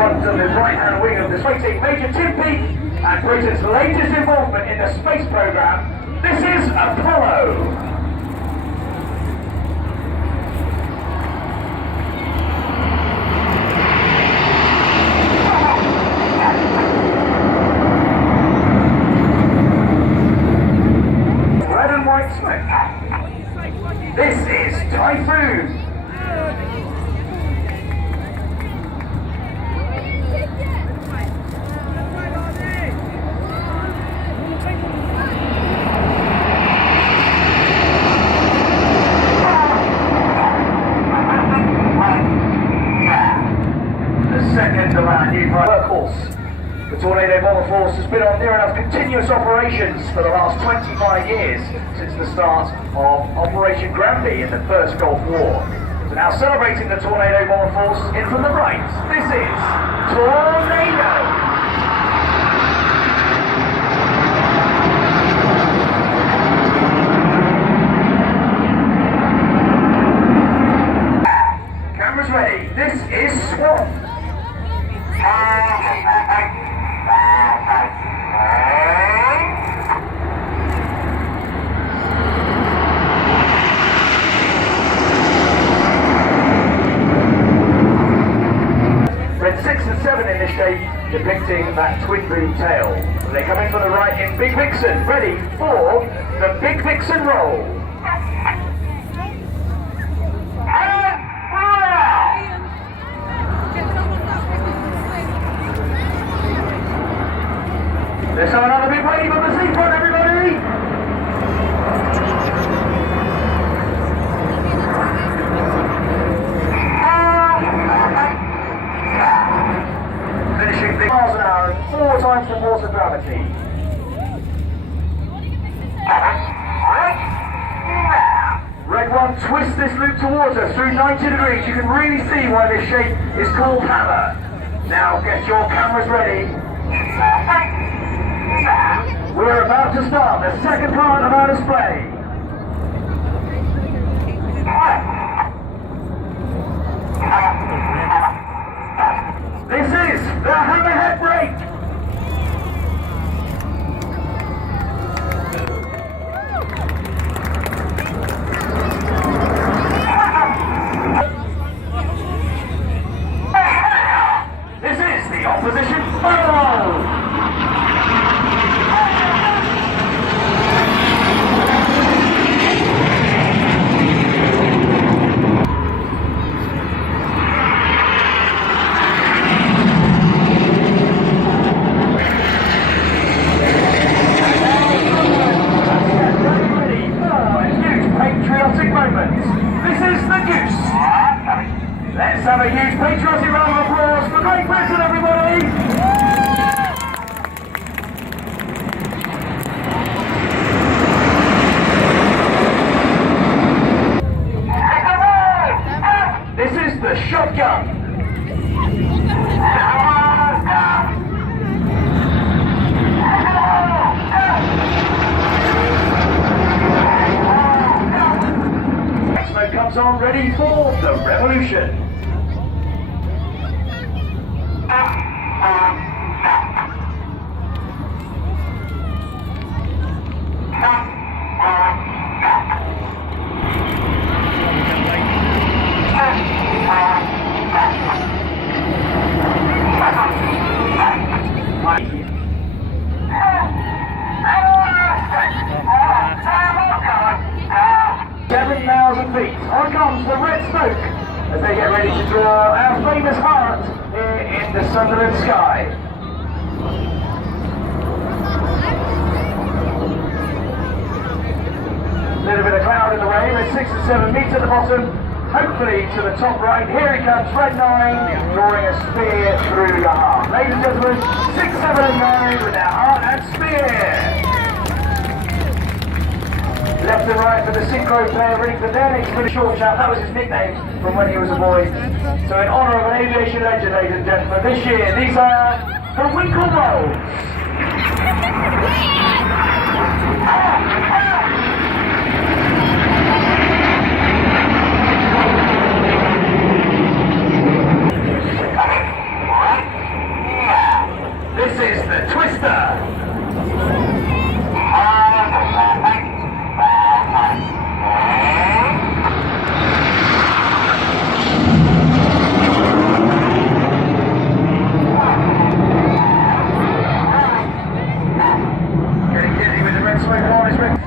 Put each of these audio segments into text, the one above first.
Of the right-hand wing of the space team, Major Tim Peake, and Britain's latest involvement in the space program. This is Apollo. Red and white smoke. This is Typhoon. Second of our new workhorse. The Tornado Bomber Force has been on near enough continuous operations for the last 25 years since the start of Operation Granby in the First Gulf War. So now celebrating the Tornado Bomber Force in from the right, this is Tornado! Cameras ready, this is Swan. Red 6 and 7 in this shape, depicting that twin boom tail. They come in from the right in Big Vixen, ready for the Big Vixen roll. Let's have another big wave on the seafront, everybody! Finishing 6 miles an hour and 4 times the force of gravity. Red 1 twists this loop towards us through 90 degrees. You can really see why this shape is called hammer. Now get your cameras ready. We're about to start the second part of our display. This is the hammerhead brake. This is the opposition funnel. Let's have a huge patriotic round of applause for Great Britain, everybody! This is the shotgun. Smoke comes on, ready for the revolution. Feet. On comes the red smoke as they get ready to draw our famous heart here in the Sunderland sky. A little bit of cloud in the way, red 6 and 7 meet at the bottom, hopefully to the top right. Here he comes, red 9, drawing a spear through the heart. Ladies and gentlemen, 6, 7 and 9 with their heart and spear. Left arrived for the synchro pair ready for their next really short chat. That was his nickname from when he was a boy. So in honour of an aviation legend, ladies and gentlemen, this year, these are the Winkle Rolls. This is the Twister. Getting dizzy with the red smoke on his wrist.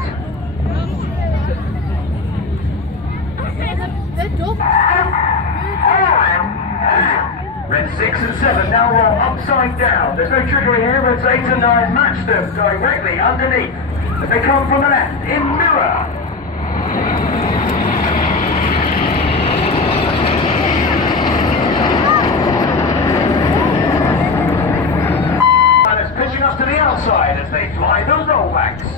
Red 6 and 7 now roll upside down. There's no trickery here, but 8 and 9 match them directly underneath. As they come from the left in mirror. And it's pitching up to the outside as they fly the rollbacks.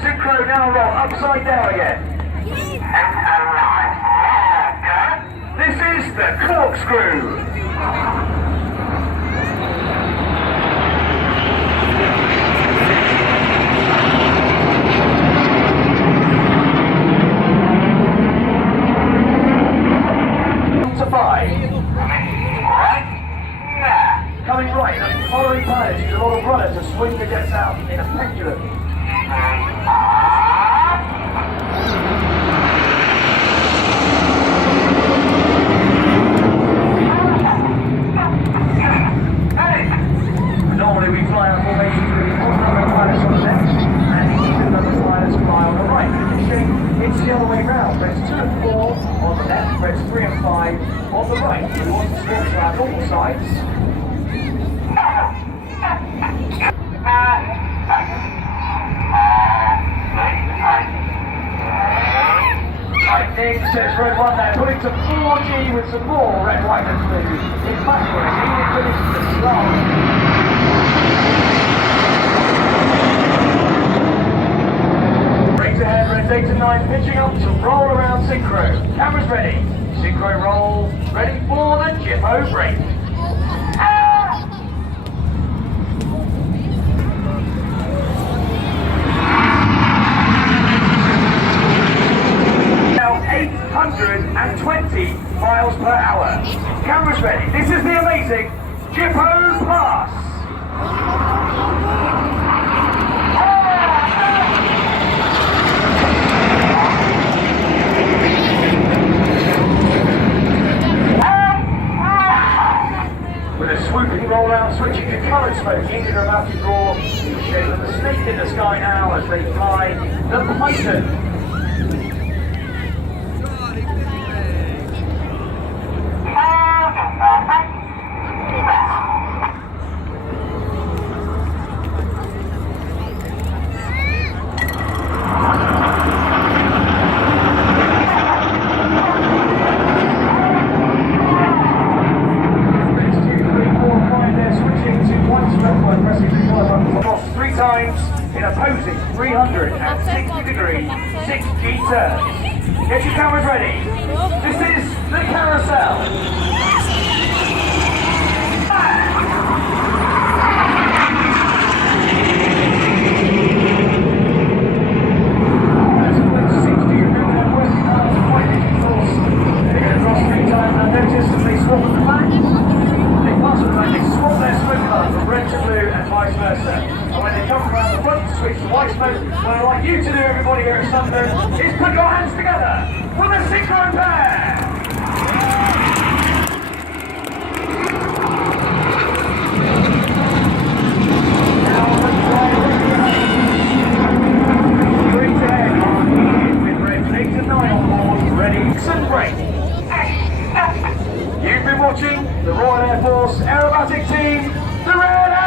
Synchro now roll upside down again. This is the corkscrew. To 5. Coming right, and following pilots use a lot of rudder to swing the jets out in a pendulum. Normally we fly on formation with 4 pilots on the left and each of the pilots fly on the right. But in this shape, it's the other way round. Reds 2 and 4 on the left, reds 3 and 5 on the right. We want to switch to our normal sides. Lightning says red 1 there, putting to 4G with some more red, white and blue. In backwards, even finishes the slot. Straight ahead, reds 8 and 9 pitching up to roll around synchro. Cameras ready. Synchro roll, ready for the Jippo break. Now 820 miles per hour. Cameras ready. This is the amazing Jippo Pass. With a swooping rollout, switching to coloured smoke into dramatic roar, the shape of the snake in the sky now as they fly the Python. Across 3 times in opposing 360 degree 6G turns. Get your cameras ready. This is the carousel. That's a 60 degree west miles of lightning course. They get across 3 times and notice that they swap at the back. They pass it like they swap their smoke colour from red to blue and vice versa. And when they come around the front to switch to white smoke, what I'd like you to do, everybody here at Sunderland, is put your hands together for the synchro pair! Now on the fly, straight ahead, with reds 8 and 9 on board, ready, and break. You've been watching the Royal Air Force Aerobatic Team, the Red